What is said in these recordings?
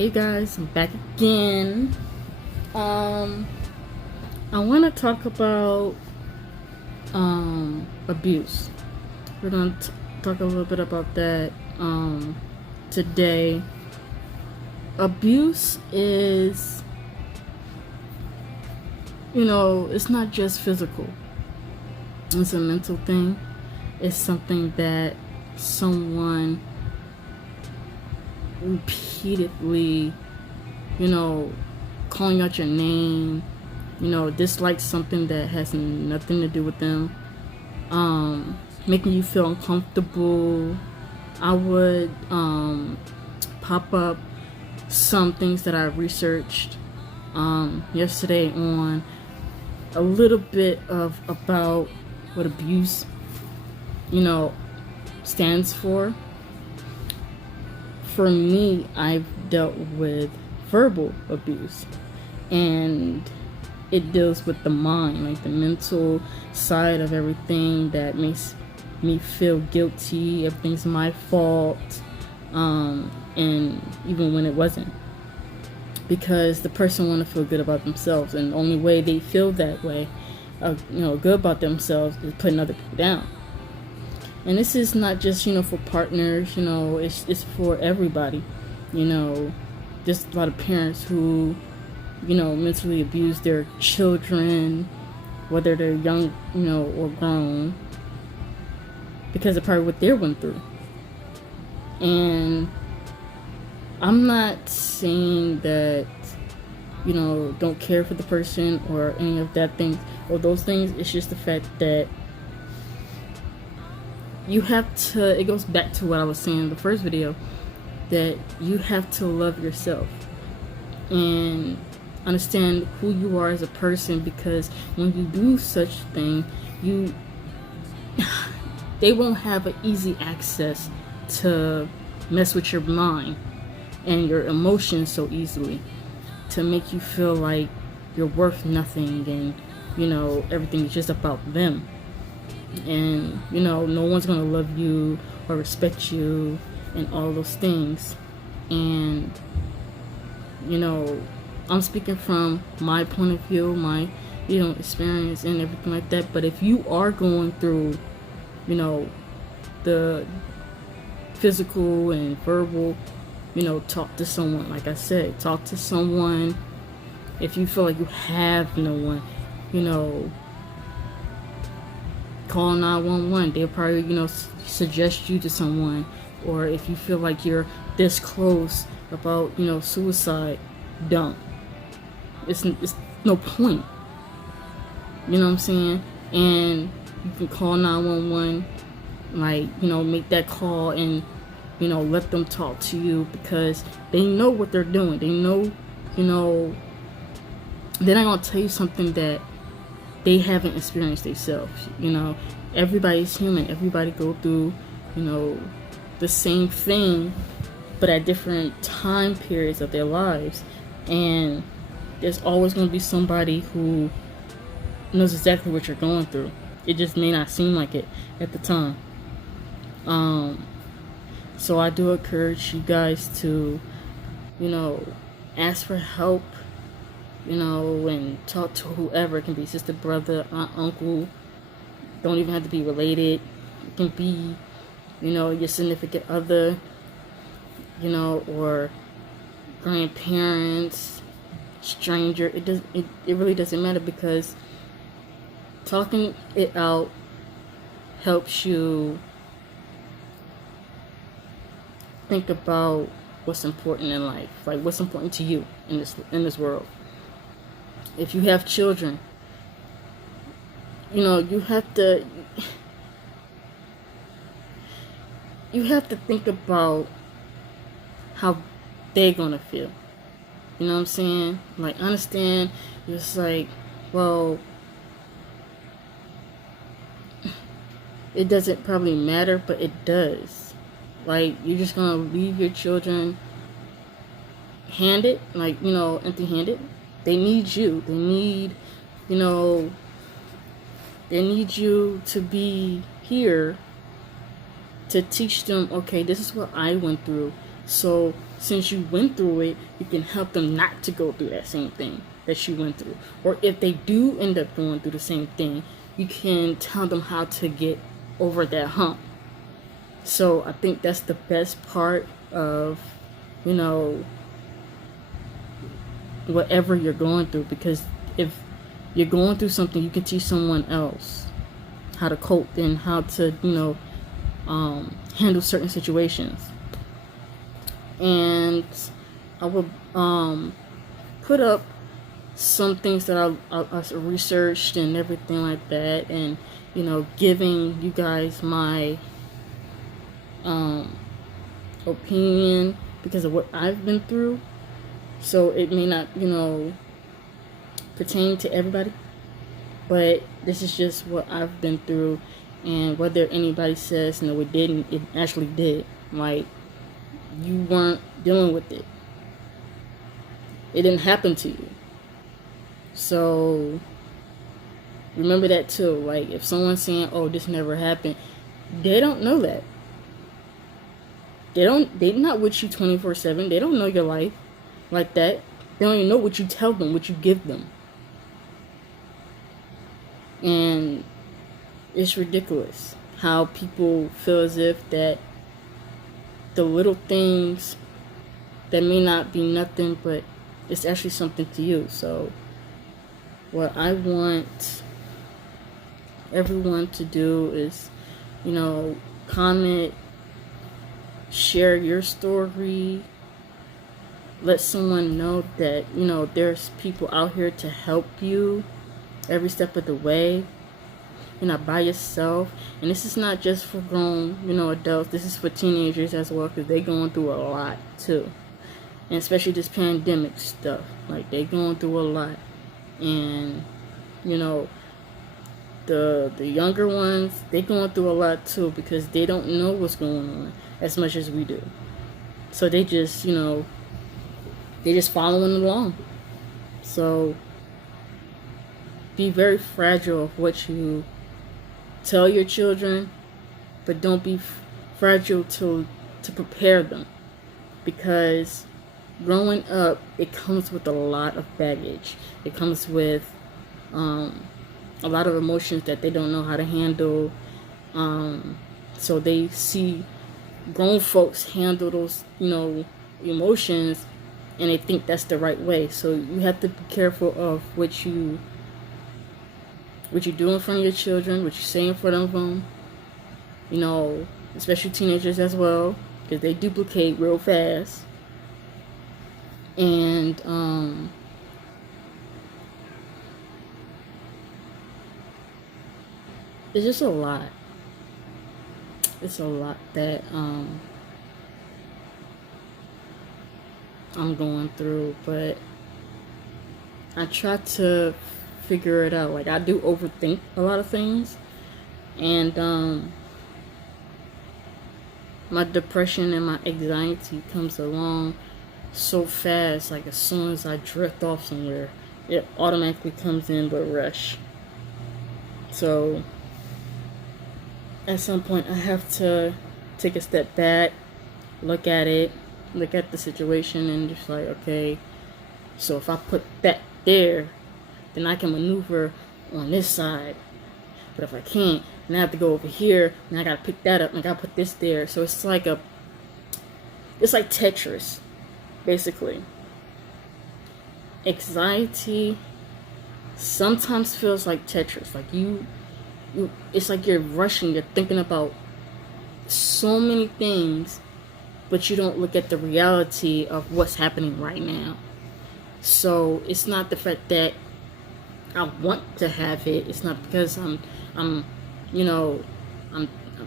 Hey guys, I'm back again. I want to talk about abuse. We're going to talk a little bit about that today. Abuse is, it's not just physical. It's a mental thing. It's something that someone repeatedly, calling out your name, dislike something that has nothing to do with them, making you feel uncomfortable. I would pop up some things that I researched yesterday on a little bit of about what abuse, stands for. For me, I've dealt with verbal abuse, and it deals with the mind, like the mental side of everything that makes me feel guilty. Everything's my fault, and even when it wasn't, because the person want to feel good about themselves, and the only way they feel that way, good about themselves, is putting other people down. And this is not just, for partners, it's for everybody. Just a lot of parents who, mentally abuse their children, whether they're young, or grown, because of probably what they went through. And I'm not saying that, don't care for the person or any of that things or those things. It's just the fact that you have to, it goes back to what I was saying in the first video, that you have to love yourself and understand who you are as a person, because when you do such thing, they won't have an easy access to mess with your mind and your emotions so easily, to make you feel like you're worth nothing and everything is just about them. And no one's gonna love you or respect you and all those things. And I'm speaking from my point of view, my experience and everything like that. But if you are going through the physical and verbal, talk to someone. Like I said, talk to someone. If you feel like you have no one, call 911. They'll probably, suggest you to someone. Or if you feel like you're this close about, suicide, don't. It's no point. You know what I'm saying? And you can call 911, make that call and, let them talk to you, because they know what they're doing. They know, they're not going to tell you something that they haven't experienced themselves. Everybody's human. Everybody go through, the same thing, but at different time periods of their lives. And there's always going to be somebody who knows exactly what you're going through. It just may not seem like it at the time. So I do encourage you guys to, ask for help, and talk to whoever. It can be sister, brother, aunt, uncle. Don't even have to be related. It can be, your significant other, or grandparents, stranger. It really doesn't matter, because talking it out helps you think about what's important in life, like what's important to you in this world. If you have children, you have to think about how they're gonna feel. You know what I'm saying? Like, understand, it's like, well, it doesn't probably matter, but it does. Like, you're just gonna leave your children handed, like, empty-handed. They need you. They need, they need you to be here to teach them, okay, this is what I went through. So since you went through it, you can help them not to go through that same thing that you went through. Or if they do end up going through the same thing, you can tell them how to get over that hump. So I think that's the best part of, you know, whatever you're going through, because if you're going through something, you can teach someone else how to cope and how to, you know, handle certain situations. And I will put up some things that I researched and everything like that, and, you know, giving you guys my opinion because of what I've been through. So it may not, you know, pertain to everybody, but this is just what I've been through. And whether anybody says no, it didn't, it actually did. Like, you weren't dealing with it. It didn't happen to you. So remember that too. Like, if someone's saying, oh, this never happened, they don't know that. They're not with you 24/7. They don't know your life like that. They don't even know what you tell them, what you give them. And it's ridiculous how people feel as if that the little things that may not be nothing, but it's actually something to you. So what I want everyone to do is, you know, comment, share your story, let someone know that, you know, there's people out here to help you every step of the way. You're not by yourself. And this is not just for grown, you know, adults. This is for teenagers as well, because they're going through a lot too. And especially this pandemic stuff. Like, they're going through a lot. And, you know, the younger ones, they're going through a lot too, because they don't know what's going on as much as we do. So they just, you know, they're just following along. So be very fragile of what you tell your children, but don't be fragile to prepare them, because growing up, it comes with a lot of baggage. It comes with a lot of emotions that they don't know how to handle. So they see grown folks handle those, you know, emotions, and they think that's the right way. So you have to be careful of what you do in front of your children, what you say in front of them, you know, especially teenagers as well, because they duplicate real fast. And it's just a lot. It's a lot that I'm going through, but I try to figure it out. Like, I do overthink a lot of things, and my depression and my anxiety comes along so fast. Like, as soon as I drift off somewhere, it automatically comes in with a rush. So at some point I have to take a step back, look at the situation, and just like, okay, so if I put that there, then I can maneuver on this side. But if I can't, then I have to go over here, and I gotta pick that up, and I gotta put this there. So it's like Tetris, basically. Anxiety sometimes feels like Tetris. Like you it's like you're rushing, you're thinking about so many things, but you don't look at the reality of what's happening right now. So it's not the fact that I want to have it. It's not because I'm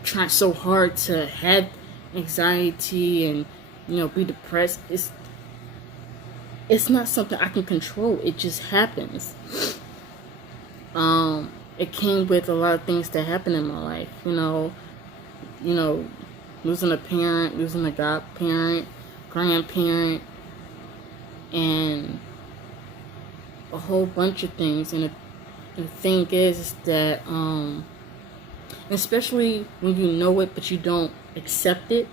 trying so hard to have anxiety and, you know, be depressed. It's not something I can control. It just happens. It came with a lot of things that happened in my life. You know, losing a parent, losing a godparent, grandparent, and a whole bunch of things. And the thing is that, especially when you know it but you don't accept it,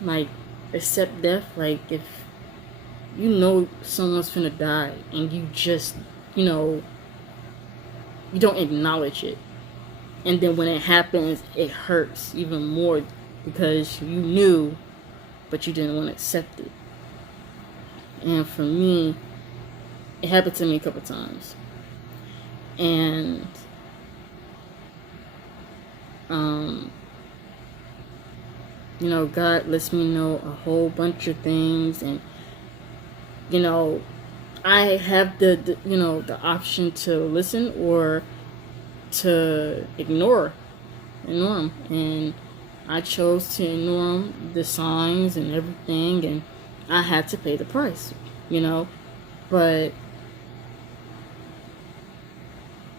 like, accept death. Like, if you know someone's finna die and you just, you know, you don't acknowledge it. And then when it happens, it hurts even more because you knew, but you didn't want to accept it. And for me, it happened to me a couple times. And you know, God lets me know a whole bunch of things, and you know, I have the you know, the option to listen or to ignore them, and I chose to ignore them, the signs and everything, and I had to pay the price, you know. But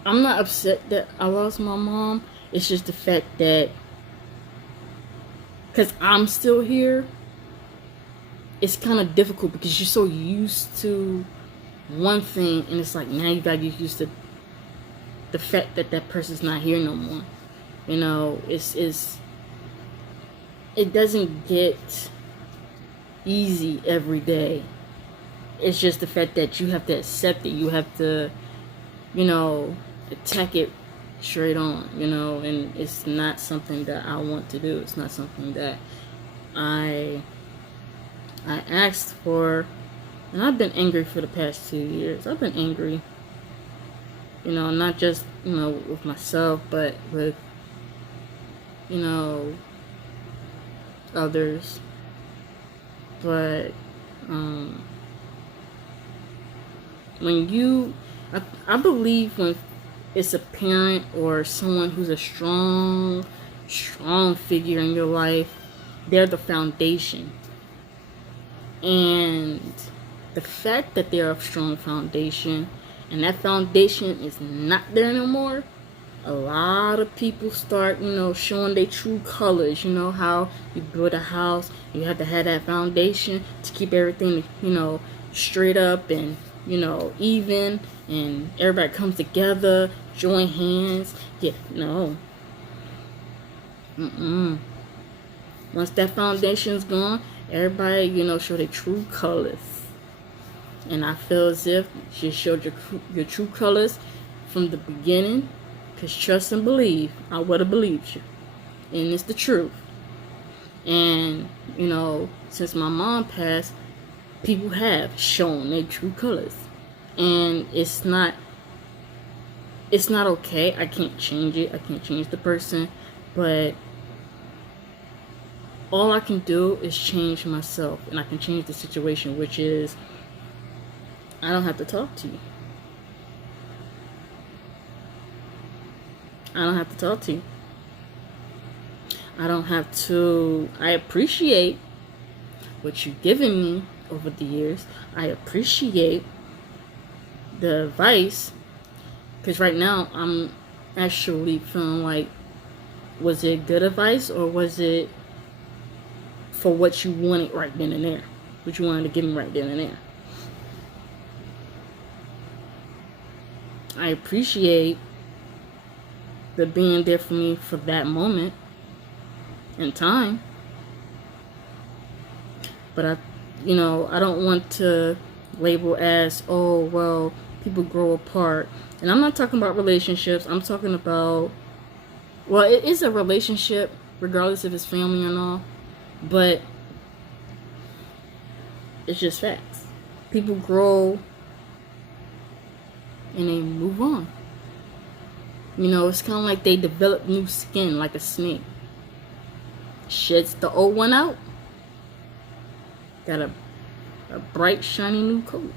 I'm not upset that I lost my mom. It's just the fact that, because I'm still here, it's kind of difficult because you're so used to one thing, and it's like now you gotta get used to the fact that that person's not here no more. You know, it doesn't get easy every day. It's just the fact that you have to accept it. You have to, you know, attack it straight on, you know, and it's not something that I want to do. It's not something that I asked for, and I've been angry for the past 2 years. I've been angry, you know, not just, you know, with myself, but with, you know, others. But when you, I believe when it's a parent or someone who's a strong figure in your life, they're the foundation. And the fact that they're a strong foundation and that foundation is not there no more, a lot of people start, you know, showing their true colors. You know how you build a house, you have to have that foundation to keep everything, you know, straight up and, you know, even, and everybody comes together, join hands. Yeah, no. Once that foundation's gone, everybody, you know, show their true colors. And I feel as if you showed your true colors from the beginning. Because trust and believe, I would have believed you. And it's the truth. And, you know, since my mom passed, people have shown their true colors. And it's not okay. I can't change it. I can't change the person. But all I can do is change myself. And I can change the situation, which is I don't have to talk to you. I don't have to talk to you. I don't have to. I appreciate what you've given me over the years. I appreciate the advice. Because right now, I'm actually feeling like, was it good advice or was it for what you wanted right then and there? What you wanted to give me right then and there? I appreciate the being there for me for that moment in time. But I don't want to label as, oh, well, people grow apart. And I'm not talking about relationships. I'm talking about, well, it is a relationship, regardless if it's family or not. But it's just facts. People grow and they move on. You know, it's kind of like they develop new skin, like a snake. Sheds the old one out. Got a bright, shiny new coat.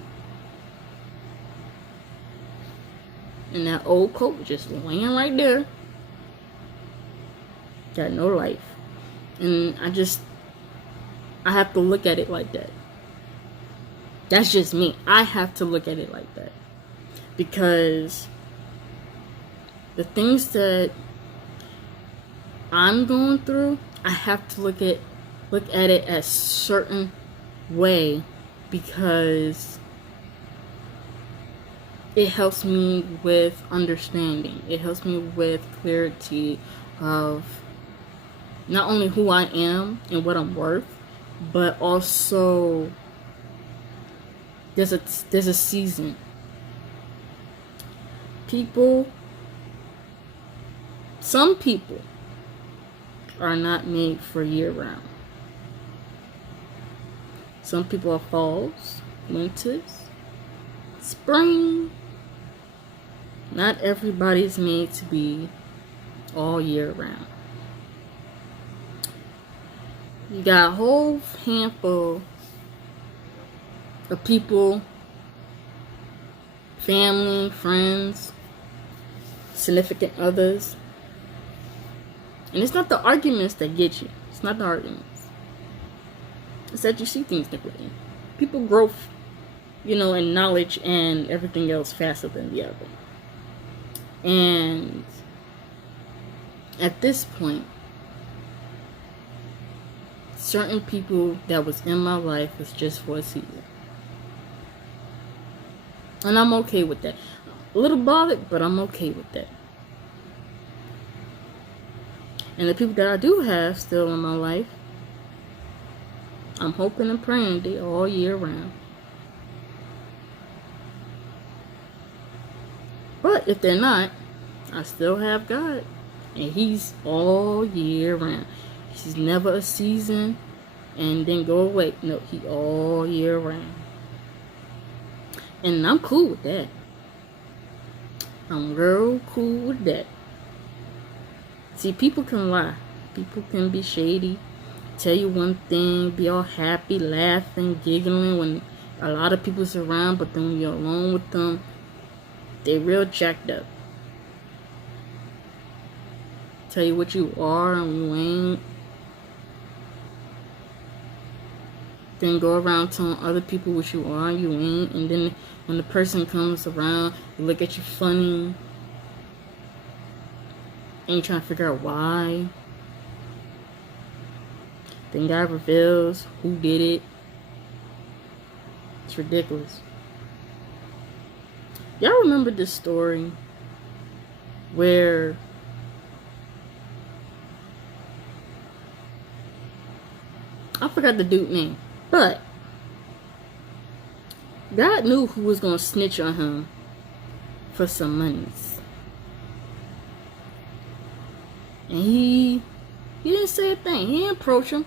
And that old coat just laying right there. Got no life. And I have to look at it like that. That's just me. I have to look at it like that. Because the things that I'm going through, I have to look at it as certain way, because it helps me with understanding. It helps me with clarity of not only who I am and what I'm worth, but also there's a season. Some people are not made for year round. Some people are falls, winters, spring. Not everybody's made to be all year round. You got a whole handful of people, family, friends, significant others. And it's not the arguments that get you. It's not the arguments. It's that you see things differently. People grow, in knowledge and everything else faster than the other. And at this point, certain people that was in my life was just for a season. And I'm okay with that. A little bothered, but I'm okay with that. And the people that I do have still in my life, I'm hoping and praying they all year round. But if they're not, I still have God. And He's all year round. He's never a season and then go away. No, He all year round. And I'm cool with that. I'm real cool with that. See, people can lie. People can be shady. Tell you one thing, be all happy, laughing, giggling when a lot of people's around, but then when you're alone with them, they real jacked up. Tell you what you are and you ain't. Then go around telling other people what you are and you ain't. And then when the person comes around, they look at you funny. And you're trying to figure out why. Then God reveals who did it. It's ridiculous. Y'all remember this story where I forgot the dude's name, but God knew who was gonna snitch on him for some monies. And he didn't say a thing. He didn't approach him.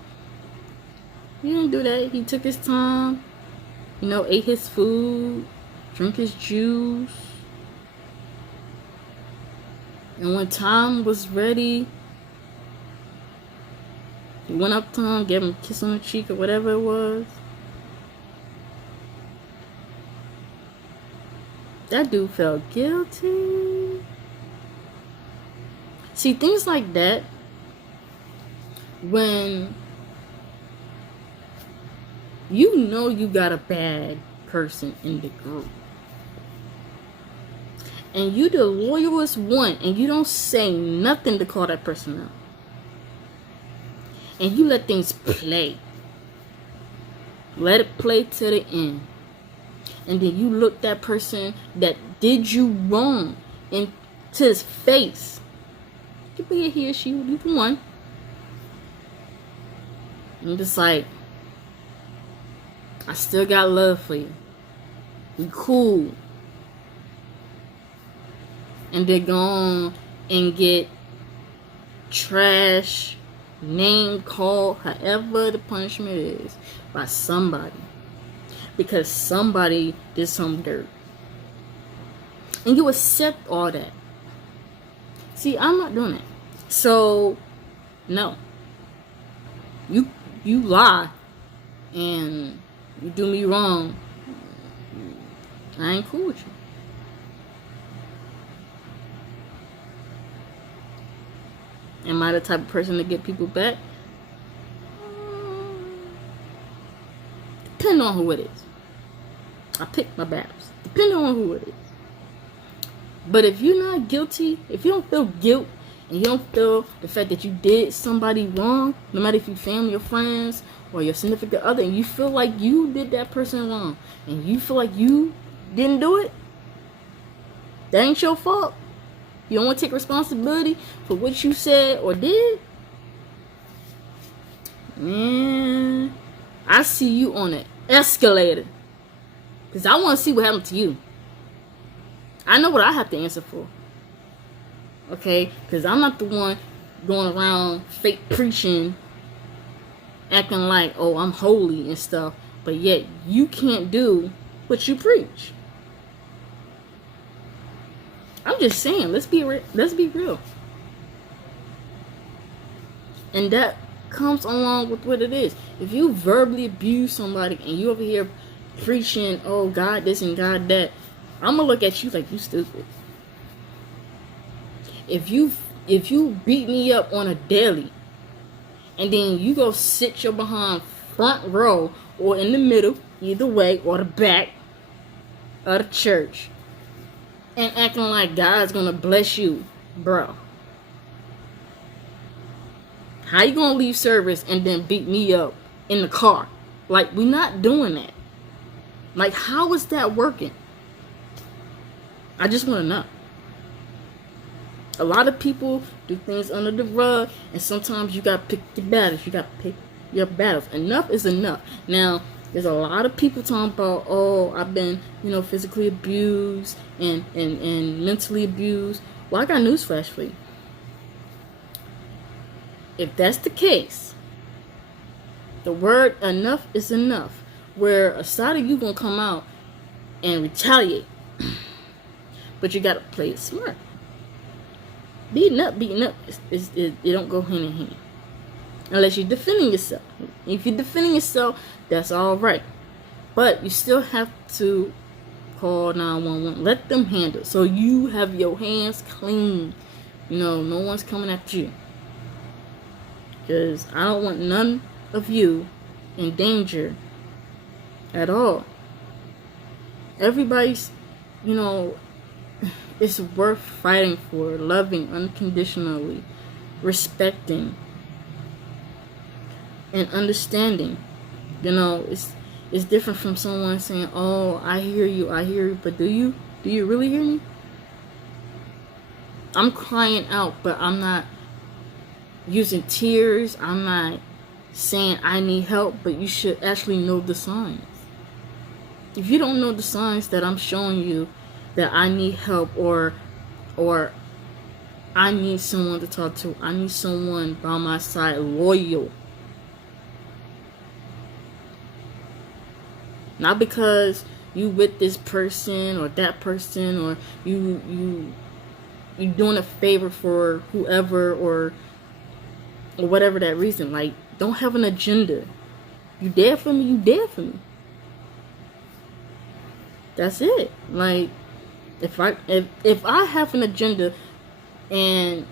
He didn't do that. He took his time, ate his food, drank his juice. And when time was ready, he went up to him, gave him a kiss on the cheek or whatever it was. That dude felt guilty. See, things like that, when you got a bad person in the group, and you the loyalest one, and you don't say nothing to call that person out, and you let things play, let it play to the end, and then you look that person that did you wrong into his face. It could be he or she, either one. I'm just like, I still got love for you. We cool. And they go on and get trash, name called, however the punishment is, by somebody. Because somebody did some dirt. And you accept all that. See, I'm not doing that. So, no. You lie and you do me wrong, I ain't cool with you. Am I the type of person to get people back? Depending on who it is. I pick my battles. Depending on who it is. But if you're not guilty, if you don't feel guilt, and you don't feel the fact that you did somebody wrong, no matter if you family or friends or your significant other, and you feel like you did that person wrong, and you feel like you didn't do it, that ain't your fault. You don't want to take responsibility for what you said or did, man, I see you on an escalator. Because I want to see what happened to you. I know what I have to answer for. Okay? Because I'm not the one going around fake preaching, acting like, oh, I'm holy and stuff. But yet, you can't do what you preach. I'm just saying, let's be real. And that comes along with what it is. If you verbally abuse somebody and you over here preaching, oh, God this and God that, I'm gonna look at you like you stupid. If you beat me up on a daily and then you go sit your behind front row or in the middle, either way, or the back of the church and acting like God's gonna bless you, bro, how you gonna leave service and then beat me up in the car? Like, we're not doing that. Like, how is that working? I just want to know. A lot of people do things under the rug, and sometimes you gotta pick your battles. You gotta pick your battles. Enough is enough. Now, there's a lot of people talking about, oh, I've been, physically abused and mentally abused. Well, I got news flash for you. If that's the case, the word enough is enough. Where a side of you gonna come out and retaliate, but you gotta play it smart. Beating up, it don't go hand in hand. Unless you're defending yourself. If you're defending yourself, that's all right. But you still have to call 911. Let them handle it. So you have your hands clean. No one's coming after you. Because I don't want none of you in danger at all. Everybody's, it's worth fighting for, loving unconditionally, respecting, and understanding. It's different from someone saying, oh, I hear you, but do you really hear me? I'm crying out, but I'm not using tears. I'm not saying I need help, but you should actually know the signs. If you don't know the signs that I'm showing you that I need help or I need someone to talk to, I need someone by my side loyal. Not because you with this person or that person or you doing a favor for whoever or whatever that reason. Like, don't have an agenda. You there for me, you there for me. That's it. Like, if I have an agenda and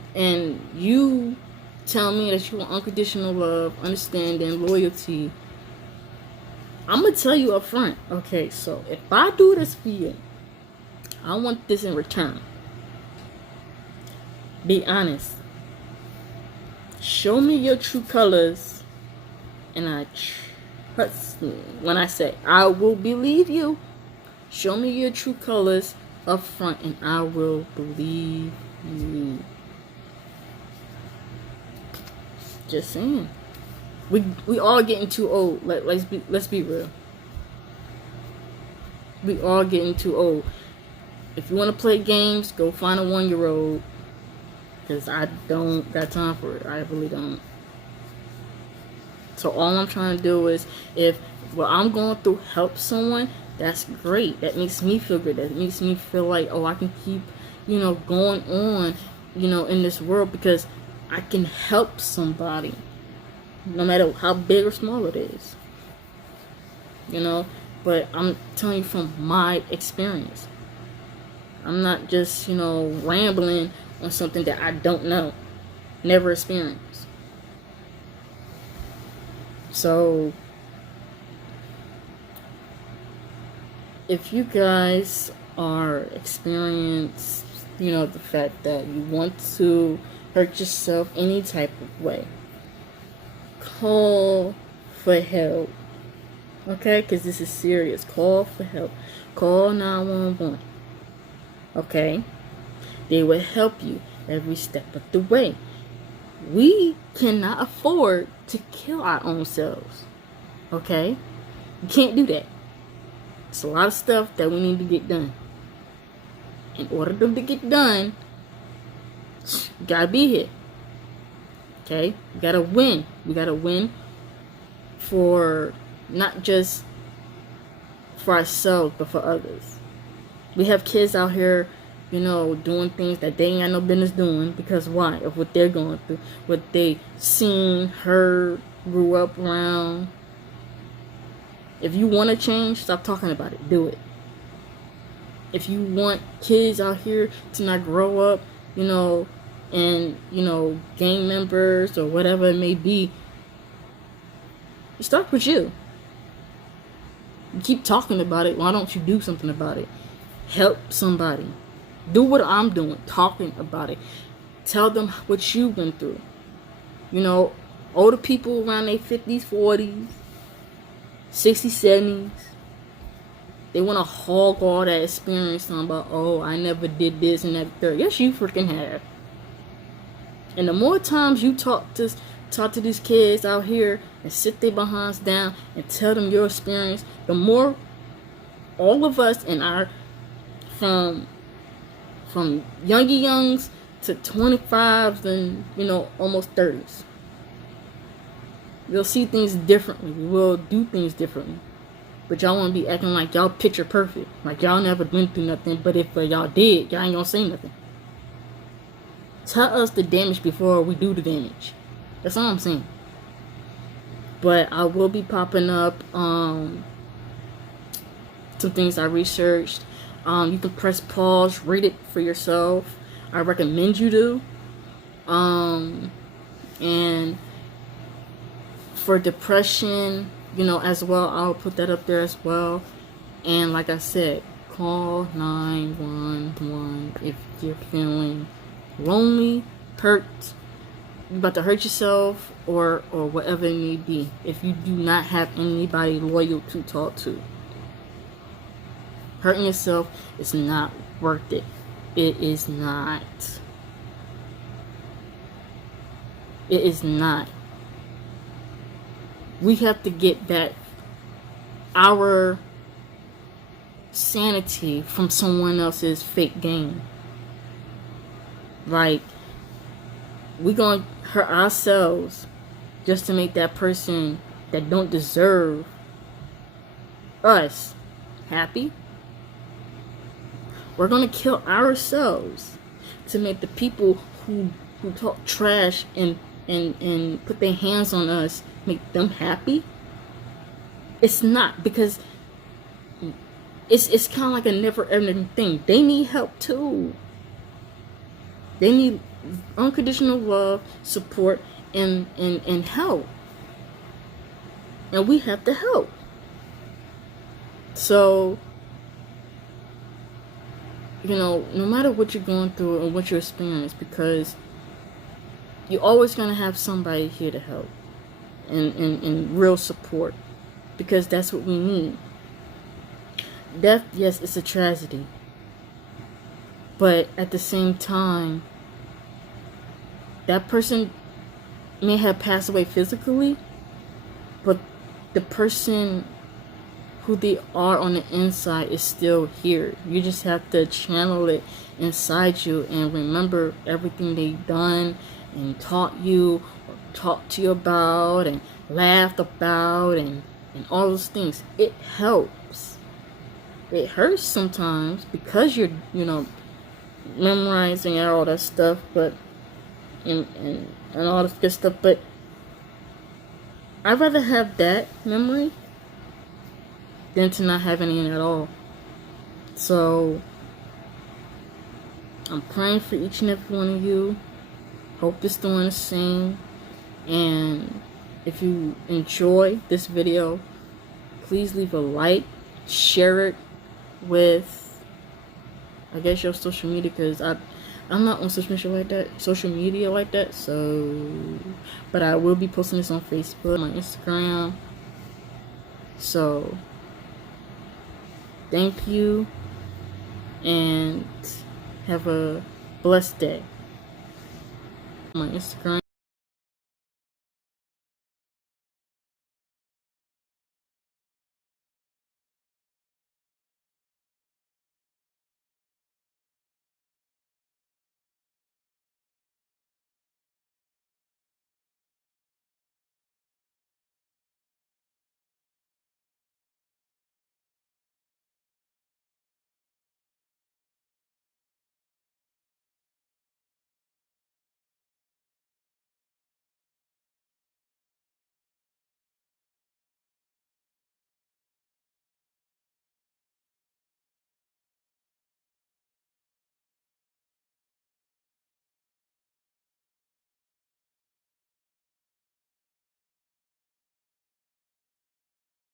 you tell me that you want unconditional love, understanding, loyalty, I'm gonna tell you up front. Okay, so if I do this for you, I want this in return. Be honest. Show me your true colors, and I trust me when I say I will believe you. Show me your true colors up front, and I will believe you. Just saying. We all getting too old. Let's be real. We all getting too old. If you want to play games, go find a 1-year-old. Because I don't got time for it. I really don't. So all I'm trying to do is, if what I'm going through helps someone, that's great. That makes me feel good. That makes me feel like, oh, I can keep, going on, in this world because I can help somebody. No matter how big or small it is. But I'm telling you from my experience. I'm not just, rambling on something that I don't know. Never experienced. So, if you guys are experienced, the fact that you want to hurt yourself any type of way, call for help. Okay? Because this is serious. Call for help. Call 911. Okay? They will help you every step of the way. We cannot afford to kill our own selves. Okay? You can't do that. It's a lot of stuff that we need to get done. In order for them to get done, you gotta be here. Okay? We gotta win. We gotta win for not just for ourselves, but for others. We have kids out here, doing things that they ain't got no business doing, because why? Of what they're going through, what they seen, heard, grew up around. If you want to change, stop talking about it. Do it. If you want kids out here to not grow up, and gang members or whatever it may be, it starts with you. You keep talking about it. Why don't you do something about it? Help somebody. Do what I'm doing, talking about it. Tell them what you've been through. Older people around their 50s, 40s, 60s, 70s, they want to hog all that experience on about, oh, I never did this and that third. Yes, you freaking have. And the more times you talk to these kids out here and sit their behinds down and tell them your experience, the more all of us in our from youngs to 25s and almost 30s, we'll see things differently. We'll do things differently. But y'all want to be acting like y'all picture perfect, like y'all never been through nothing. But if y'all did, y'all ain't gonna say nothing. Tell us the damage before we do the damage. That's all I'm saying. But I will be popping up some things I researched. You can press pause, read it for yourself. I recommend you do. And for depression, as well, I'll put that up there as well. And like I said, call 911 if you're feeling lonely, hurt, you're about to hurt yourself, or whatever it may be. If you do not have anybody loyal to talk to, hurting yourself is not worth it. It is not. It is not. We have to get back our sanity from someone else's fake game. Like, we gonna hurt ourselves just to make that person that don't deserve us happy. We're gonna kill ourselves to make the people who talk trash and put their hands on us, make them happy. It's not, because it's kind of like a never-ending thing. They need help too. They need unconditional love, support, and help. And we have to help. So, no matter what you're going through or what you experience, because you're always going to have somebody here to help and real support, because that's what we need. Death, yes, it's a tragedy, but at the same time, that person may have passed away physically, but the person who they are on the inside is still here. You just have to channel it inside you and remember everything they've done and taught you, or talked to you about, and laughed about, and all those things. It helps. It hurts sometimes because you're memorizing all that stuff, but and all this good stuff, but I'd rather have that memory than to not have any at all. So I'm praying for each and every one of you. Hope it's doing the same. And if you enjoy this video, please leave a like, share it with, I guess, your social media, because I'm not on social media like that, so, but I will be posting this on Facebook, my Instagram. So thank you, and have a blessed day. My Instagram.